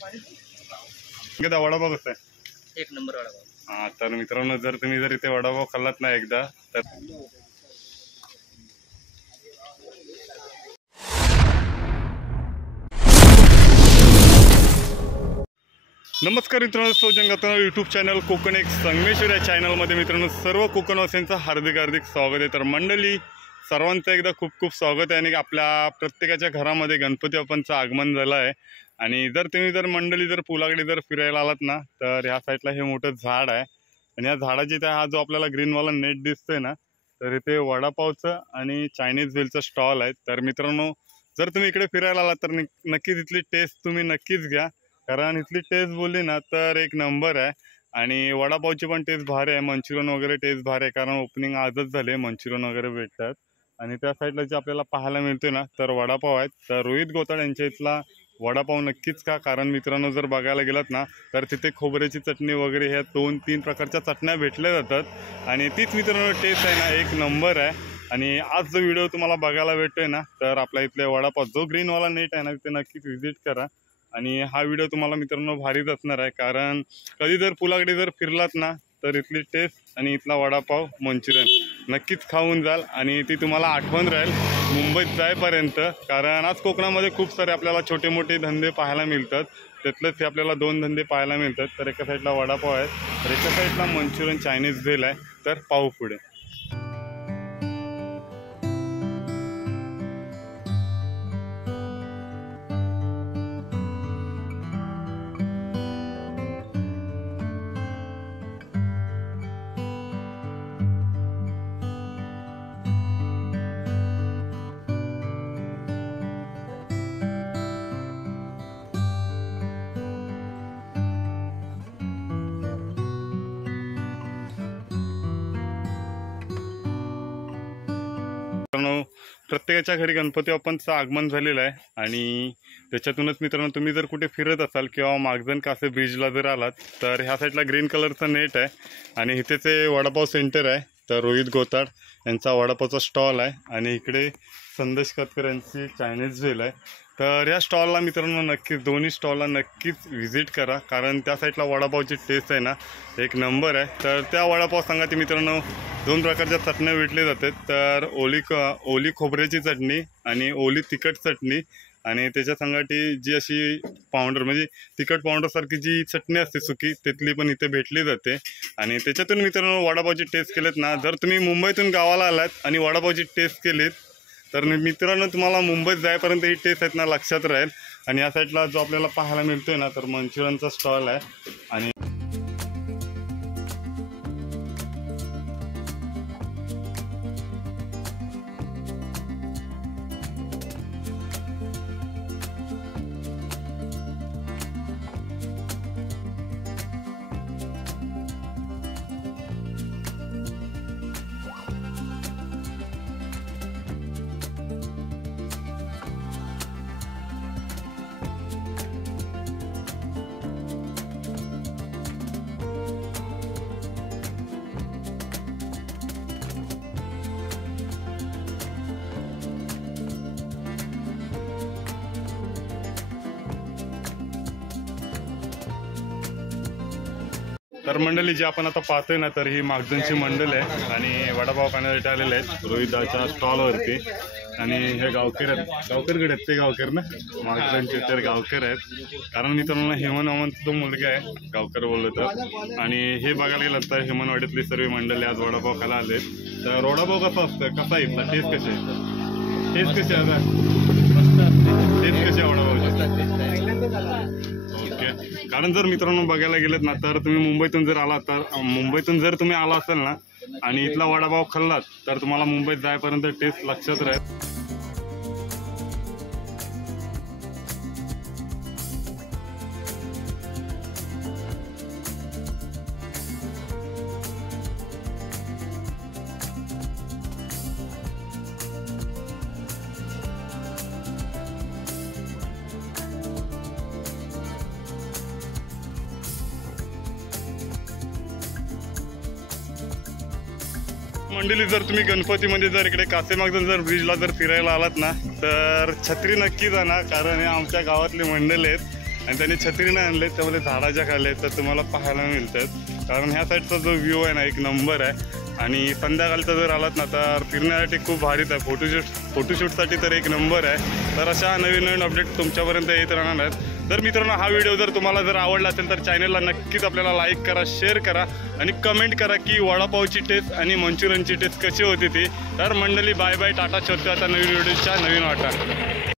एकदा वडापाव कसा आहे? एक नंबर वडापाव. हा, तर मित्रांनो जर तुम्ही जर इथे वडापाव खाल्लात ना एकदा तर नमस्कार मित्रांनो, सोजंगातना यूट्यूब चॅनल कोकण एक संगमेश्वर या चॅनलमध्ये मित्रांनो सर्व कोकणवासियांचं हार्दिक स्वागत आहे. तर मंडळी सर्वांचं एकदा खूप खूप स्वागत आहे आणि आपल्या प्रत्येकाच्या घरामध्ये गणपती बाप्पांचं आगमन झालं आहे. आणि जर मंडळी जर पुलाकडे जर फिरायला आलात ना तर ह्या साईडला हे मोठं झाड आहे आणि या झाडाची त्या हा जो आपल्याला ग्रीनवाला नेट दिसतोय ना तर इथे वडापावचं आणि चायनीज व्हेलचं स्टॉल आहे. तर मित्रांनो जर तुम्ही इकडे फिरायला आलात तर नक्कीच इथली टेस्ट तुम्ही नक्कीच घ्या, कारण इथली टेस्ट बोलली ना तर एक नंबर आहे. आणि वडापावची पण टेस्ट भारी आहे, मंचुरियन वगैरे टेस्ट भारी आहे, कारण ओपनिंग आजच झाले, मंचुरियन वगैरे भेटतात. आणि त्या साईडला जे आपल्याला पाहायला मिळते ना तर वडापाव आहेत. तर रोहित गोताड यांच्या इथला वडापाव नक्कीच का, कारण मित्रांनो जर बघायला गेलात ना तर तिथे खोबऱ्याची चटणी वगैरे ह्या 2-3 प्रकारच्या चटण्या भेटल्या जातात आणि तीच मित्रांनो टेस्ट आहे ना एक नंबर आहे. आणि आज जो व्हिडिओ तुम्हाला बघायला भेटतोय ना तर आपल्या इथले वडापाव जो ग्रीनवाला नेट आहे ना तिथे नक्कीच व्हिजिट करा. आणि हा व्हिडिओ तुम्हाला मित्रांनो भारीच असणार आहे, कारण कधी जर पुलाकडे जर फिरलात ना तर इथली टेस्ट आणि इथला वडापाव मंचुरियन नक्कीच खाऊन जाल आणि ती तुम्हाला आठवण राहील मुंबईत जाईपर्यंत. कारण आज कोकणामध्ये खूप सारे आपल्याला छोटे मोठे धंदे पाहायला मिळतात, त्यातलेच हे आपल्याला 2 धंदे पाहायला मिळतात. तर एका साईडला वडापाव आहे तर एका साईडला मंचुरियन चायनीज भेल आहे. तर पाहू पुढे. प्रत्येकाच्या घरी गणपती बाप्पांचं आगमन झालेलं आहे आणि त्याच्यातूनच मित्रांनो तुम्ही जर कुठे फिरत असाल किंवा मागजन कासे ब्रिजला जर आलात तर ह्या साईडला ग्रीन कलरचं नेट आहे आणि इथेच वडापाव सेंटर आहे. तर रोहित गोताड यांचा वडापावचा स्टॉल आहे आणि इकडे संदेश कतकर यांची चायनीज व्हेल आहे. तर या स्टॉलला मित्रांनो नक्कीच दोन्ही स्टॉलला नक्कीच व्हिजिट करा, कारण त्या साईडला वडापावची टेस्ट आहे ना एक नंबर आहे. तर त्या वडापाव सांगायचे मित्रांनो 2 प्रकारच्या चटण्या भेटल्या जातात. तर ओली खोबऱ्याची चटणी आणि ओली तिखट चटणी आणि त्याच्या संगाटी जी अशी पावडर म्हणजे तिखट पावडरसारखी जी चटणी असते सुकी तिथली पण इथे भेटली जाते. आणि त्याच्यातून मित्रांनो वडापावची टेस्ट केलीत ना, जर तुम्ही मुंबईतून गावाला आलात आणि वडापावची टेस्ट केलीत तर मित्रांनो तुम्हाला मुंबईत जाईपर्यंत ही टेस्ट आहेत ना लक्षात राहील. आणि या साईडला जो आपल्याला पाहायला मिळतोय ना तर मंचुरियनचा स्टॉल आहे. आणि तर मंडळी जी आपण आता पाहतोय ना तर ही मागजनची मंडळ आहे आणि वडापाव खाण्यासाठी आलेले आहेत रोहितदाच्या स्टॉलवरती. आणि हे गावकर आहेत, गावकरकडे आहेत ते गावकर ना मागजनचे तर गावकर आहेत, कारण मित्रांनो हेमनवामनचा तो मुलगा आहे गावकर बोललो तर. आणि हे बघायला गेलं तर हेमनवाडीतली सर्व मंडळी आज वडापाव खायला आले. तर वडापाव कसा असतं, कसा इथला टेस्ट कशी आहे, टेस्ट कशी आहे टेस्ट कशी आहे वडापावची? ओके, कारण जर मित्रांनो बघायला गेलेत ना तर तुम्ही मुंबईतून जर तुम्ही आला असाल ना आणि इथला वडापाव खाल्लात तर तुम्हाला मुंबईत जाईपर्यंत टेस्ट लक्षात राहील. मंडळी जर तुम्ही गणपतीमध्ये जर इकडे कासेमागजन जर ब्रिजला जर फिरायला आलात ना तर छत्री नक्की जाणार, कारण हे आमच्या गावातले मंडळ आहेत आणि त्यांनी छत्री नाही आणले, त्यामध्ये झाडाच्या खाली तर तुम्हाला पाहायला मिळतात. कारण ह्या साईडचा जो व्ह्यू आहे ना एक नंबर आहे. आणि संध्याकाळचा जर आलात ना तर फिरण्यासाठी खूप भारीच आहे. फोटोशूटसाठी तर एक नंबर आहे. तर अशा नवीन नवीन अपडेट तुमच्यापर्यंत येत राहणार आहेत. तर मित्रांनो, हा व्हिडिओ जर तुम्हाला जर आवडला असेल तर चॅनलला नक्कीच आपल्याला लाईक करा, शेअर करा आणि कमेंट करा की वडापावची टेस्ट आणि मंचुरियनची टेस्ट कशी होती ती. तर मंडळी बाय बाय, टाटा, शोधतो आता नवीन व्हिडिओच्या नवीन वाटा.